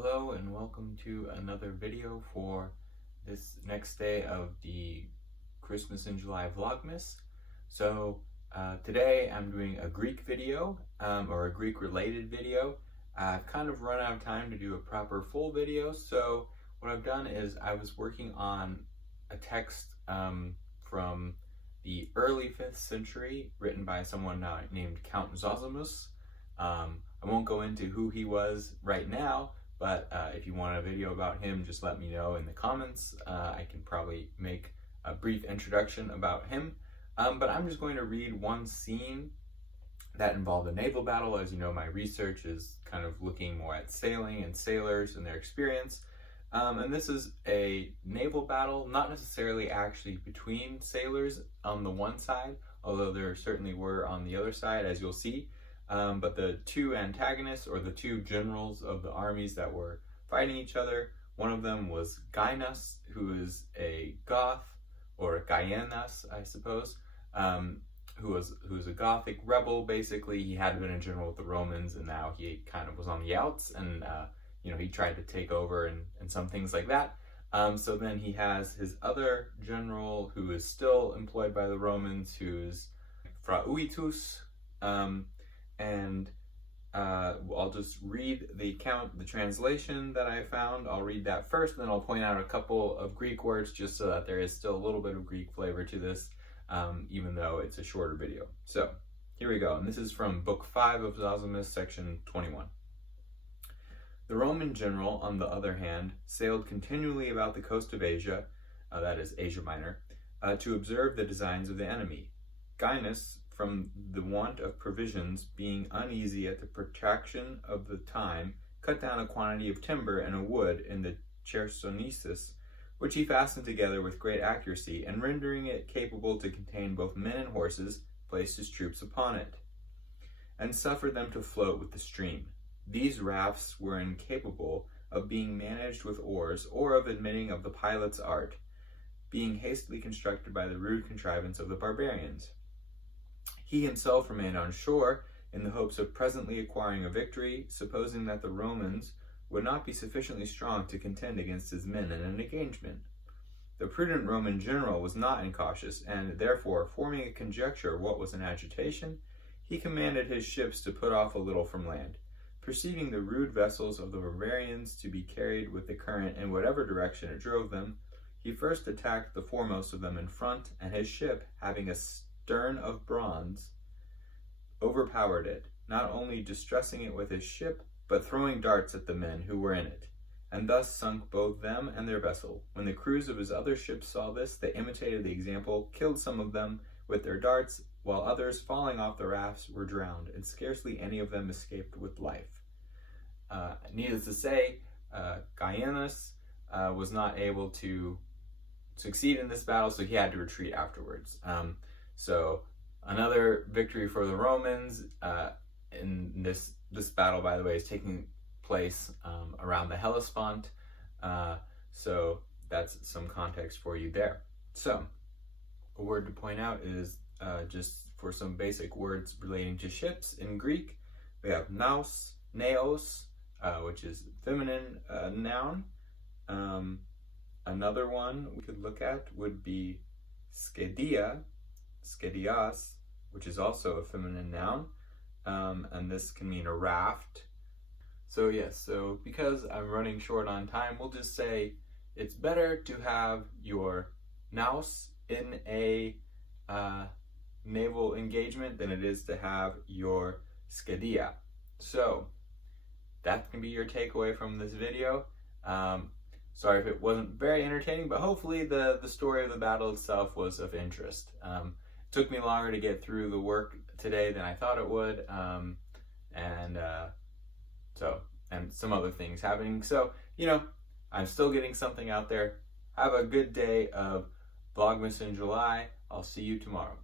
Hello and welcome to another video for this next day of the Christmas in July Vlogmas. So today I'm doing a Greek video or a Greek related video. I've kind of run out of time to do a proper full video, so what I've done is I was working on a text from the early 5th century written by someone named Count Zosimus. I won't go into who he was right now, but if you want a video about him, just let me know in the comments. I can probably make a brief introduction about him. But I'm just going to read one scene that involved a naval battle. As you know, my research is kind of looking more at sailing and sailors and their experience. And this is a naval battle, not necessarily actually between sailors on the one side, although there certainly were on the other side, as you'll see. But the two antagonists, or the two generals of the armies that were fighting each other, one of them was Gainas, who is a Goth, or Gainas, I suppose, who was a Gothic rebel. Basically, he had been a general with the Romans, and now he kind of was on the outs, and he tried to take over and some things like that. So then he has his other general, who is still employed by the Romans, who's Fraiutus. I'll just read the translation that I found. I'll read that first, and then I'll point out a couple of Greek words just so that there is still a little bit of Greek flavor to this, even though it's a shorter video. So here we go, and this is from Book 5 of Zosimus, section 21. The Roman general, on the other hand, sailed continually about the coast of Asia, that is Asia Minor, to observe the designs of the enemy. Gainas, from the want of provisions, being uneasy at the protraction of the time, cut down a quantity of timber and a wood in the Chersonesus, which he fastened together with great accuracy, and rendering it capable to contain both men and horses, placed his troops upon it, and suffered them to float with the stream. These rafts were incapable of being managed with oars, or of admitting of the pilot's art, being hastily constructed by the rude contrivance of the barbarians. He himself remained on shore in the hopes of presently acquiring a victory, supposing that the Romans would not be sufficiently strong to contend against his men in an engagement. The prudent Roman general was not incautious, and therefore, forming a conjecture of what was in agitation, he commanded his ships to put off a little from land. Perceiving the rude vessels of the barbarians to be carried with the current in whatever direction it drove them, he first attacked the foremost of them in front, and his ship, having a stern of bronze, overpowered it, not only distressing it with his ship, but throwing darts at the men who were in it, and thus sunk both them and their vessel. When the crews of his other ships saw this, they imitated the example, killed some of them with their darts, while others, falling off the rafts, were drowned, and scarcely any of them escaped with life. Needless to say, Gainas was not able to succeed in this battle, so he had to retreat afterwards. So another victory for the Romans. In this battle, by the way, is taking place around the Hellespont. So that's some context for you there. So a word to point out is just for some basic words relating to ships in Greek, we have naos, neos, which is feminine noun. Another one we could look at would be skedia, skedias, which is also a feminine noun, and this can mean a raft. So yes, so because I'm running short on time, we'll just say it's better to have your naos in a naval engagement than it is to have your skedia. So that can be your takeaway from this video. Sorry if it wasn't very entertaining, but hopefully the story of the battle itself was of interest. It took me longer to get through the work today than I thought it would, and some other things happening. So, I'm still getting something out there. Have a good day of Vlogmas in July. I'll see you tomorrow.